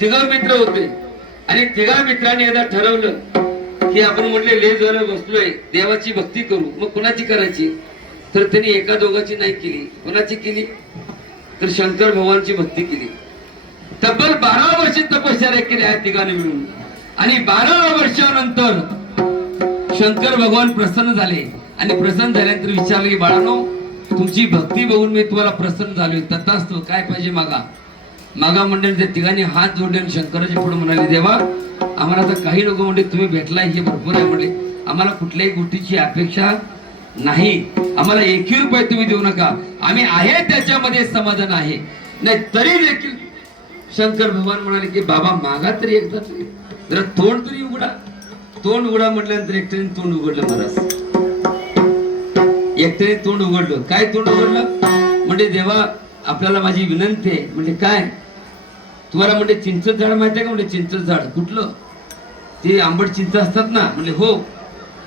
तिघ मित्र होते. आणि तिघा मित्रांनी एकदा ठरवलं की आपण म्हटले ले जरा बसलोय देवाची भक्ती करू. मग कुणाची करायची? तर त्यांनी एका दोघाची नाही केली. कुणाची केली? तर शंकर भगवानची भक्ती केली. तब्बल बारा वर्ष तपश्चर्या केल्या या तिघांनी मिळून. आणि बारा वर्षानंतर शंकर भगवान प्रसन्न झाले. आणि प्रसन्न झाल्यानंतर विचारले की बाळानो तुमची भक्ती बघून मी तुम्हाला प्रसन्न झालोय. तथास्तव काय पाहिजे मागा? मागा मंडळी त्या तिघांनी हात जोडले आणि शंकराच्या पुढे म्हणाले देवा आम्हाला आता काही लोक म्हणजे तुम्ही भेटलाय हे भरपूर आहे म्हणजे आम्हाला कुठल्याही गोष्टीची अपेक्षा नाही. आम्हाला एकही रुपये तुम्ही देऊ नका. आम्ही आहे त्याच्यामध्ये समाधान आहे. नाही तरी देखील शंकर भगवान म्हणाले की बाबा मागा तरी एकदा जरा तोंड तरी उघडा. तोंड उघडा म्हटल्यानंतर एकट्याने तोंड उघडलं महाराज. एकट्याने तोंड उघडलं. काय तोंड उघडलं? म्हणजे देवा आपल्याला माझी विनंती आहे. म्हणजे काय? तुम्हाला म्हणजे चिंच झाड माहिती आहे का? म्हणजे चिंच झाड. कुठलं? ते आंबट चिंच असतात ना? म्हणजे हो.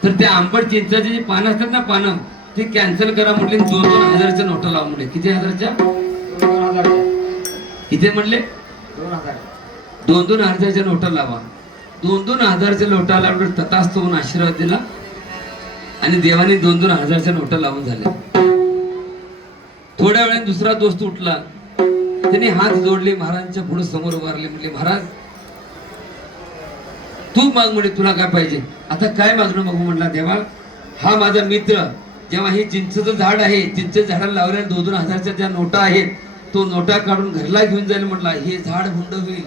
तर ते आंबट चिंचाचे जे पानं असतात ना पानं ते कॅन्सल करा म्हटले दोन दोन हजारच्या नोटा लावा म्हणजे किती हजारच्या? दोन किती म्हणले? दोन हजार. दोन दोन हजारच्या नोटा लावा. दोन दोन हजारच्या नोटा लावून तथाच तो म्हणून आशीर्वाद दिला. आणि देवाने दोन दोन हजारच्या नोटा लावून झाल्या. थोड्या वेळाने दुसरा दोस्त उठला. त्याने हात जोडले महाराजांच्या पुढे समोर उभारले म्हणले महाराज तू माग म्हणे तुला काय पाहिजे? आता काय मागणं बघू म्हणला देवा? हा माझा मित्र जेव्हा हे चिंचचं झाड आहे चिंच झाडाला लावलेल्या दोन दोन हजारच्या ज्या नोटा आहेत तो नोटा काढून घरला घेऊन जाईल म्हटला हे झाड हुंड होईल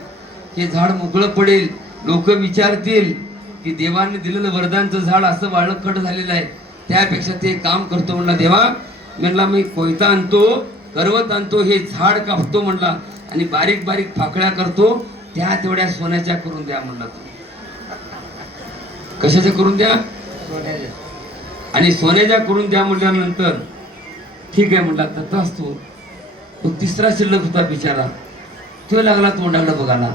हे झाड मोकळं पडेल लोक विचारतील की देवाने दिलेलं वरदानचं झाड असं वाळकट झालेलं आहे त्यापेक्षा ते काम करतो म्हणला देवा. म्हणला मी कोयता आणतो करवत आणतो हे झाड कापतो म्हणला आणि बारीक बारीक फाकड्या करतो त्या तेवढ्या सोन्याच्या करून द्या म्हणला तू. कशाच्या करून द्या? सोन्याचे आणि सोन्याच्या करून द्या म्हटल्यानंतर ठीक आहे म्हटला तथाच तो तो तिसरा शिल्लक होता बिचारा. तो लागला तोंडाकडे बघायला.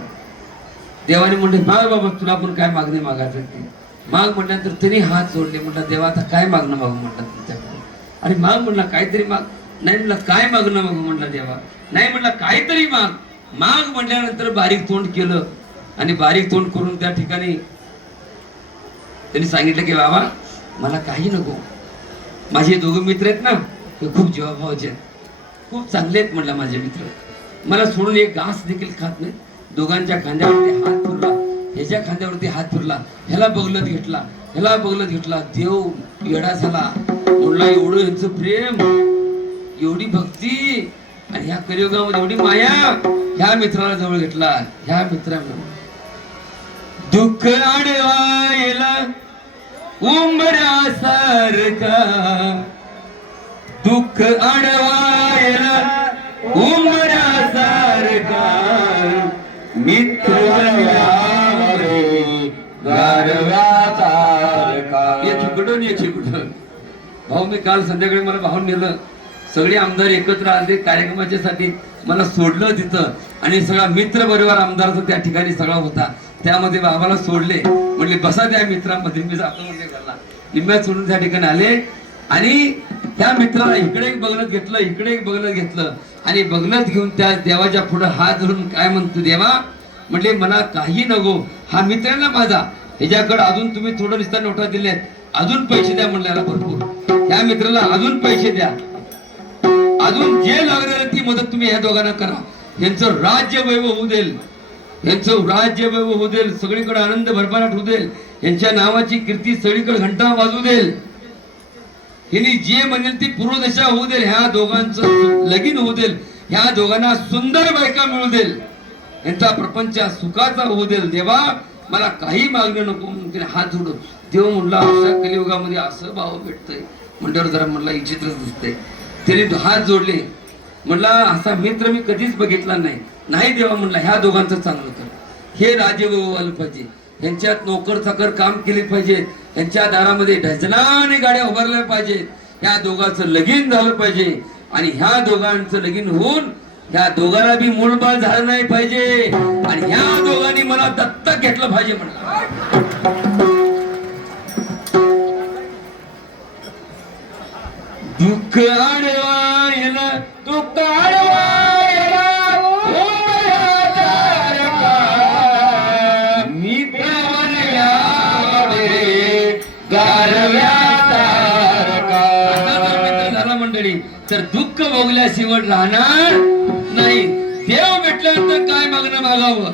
देवाने म्हणले माग बाबा तुला पण काय मागणे मागायचं ते? माग म्हटल्यानंतर त्यांनी हात जोडले म्हटलं देवा आता काय मागणं मागू? म्हटलं तुमच्याकडे आणि माग म्हणला काहीतरी माग. नाही म्हणलं काय मागणं मग? म्हटलं देवा. नाही म्हटलं काहीतरी माग. माग म्हटल्यानंतर बारीक तोंड केलं आणि बारीक तोंड करून त्या ठिकाणी त्यांनी सांगितलं की बाबा मला काही नको. माझे दोघं मित्र आहेत ना ते खूप जीवाभावाचे आहेत. खूप चांगले आहेत म्हटलं माझे मित्र. मला सोडून एक घास देखील खात नाही. दोघांच्या खांद्यावरती हात फिरला. ह्याच्या खांद्यावरती हात फिरला. ह्याला बगलत घेतला. ह्याला बगलत घेतला. देव येडा झाला. म्हणला एवढं यांचं प्रेम. एवढी भक्ती आणि ह्या कलियुगामध्ये एवढी माया ह्या मित्राला जवळ घेतला ह्या मित्राला दुःख आडवायला उंबऱ्यासारखा दुःख अडवायला उंबऱ्यासारखा मित्र बनल्यावर गारव्यासारखा. याची कुठं याची कुठं? भाऊ मी काल संध्याकाळी मला भाऊन नेलं. सगळे आमदार एकत्र आले कार्यक्रमाच्या साठी मला सोडलं तिथं. आणि सगळा मित्र परिवार आमदार त्या ठिकाणी सगळा होता. त्यामध्ये बाबाला सोडले. म्हणले बसा त्या मित्रामध्ये मी जातो म्हणजे घरला. निम्म्यात सोडून त्या ठिकाणी आले. आणि त्या मित्राला इकडे एक बघलत घेतलं इकडे एक बघलत घेतलं. आणि बघलत घेऊन त्या देवाच्या पुढे हात धरून काय म्हणतो देवा म्हटले मला काही नको. हा मित्र ना माझा. ह्याच्याकडे अजून तुम्ही थोडं निस्ता नोटा दिल्यात. अजून पैसे द्या म्हणल्याला भरपूर. त्या मित्राला अजून पैसे द्या. अजून जे लागणार ती मदत तुम्ही ह्या दोघांना करा. यांचं राज्य वैभव होऊ देईल यांचं राज्य वैभव होऊ देईल सगळीकडे आनंद भरभराट होऊ देईल यांच्या नावाची कीर्ती सगळीकडे घंटा वाजू देईल हिने जे म्हणेल ती पूर्वदशा होऊ देईल ह्या दोघांचं लगीन होऊ देईल ह्या दोघांना सुंदर बायका मिळू देईल यांचा प्रपंच सुखाचा होऊ देईल देवा मला काही मागणं नको म्हणून हात जोडून देव म्हणला अशा कलियुगामध्ये असं भाव भेटतंय मंडळ जरा म्हणला विचित्रच दिसतंय. त्याने हात जोडले. म्हणला असा मित्र मी कधीच बघितला नाही. नाही देवा म्हणला ह्या दोघांचं चांगलं कर हे राजे आलं पाहिजे यांच्यात नोकर चाकर काम केले पाहिजे. यांच्या दारामध्ये डझनाने गाड्या उभारल्या पाहिजेत. ह्या दोघांचं लगीन झालं पाहिजे. आणि ह्या दोघांचं लगीन होऊन ह्या दोघांना बी मूळबाळ झालं नाही पाहिजे. आणि ह्या दोघांनी मला दत्तक घेतलं पाहिजे म्हणला. दुःख आडवायला दुःख आडवायला मी प्रवल्या गारव्या मंडळी तर दुःख भोगल्याशिवाय राहणार नाही देव भेटल्यानंतर काय मागणं मागावं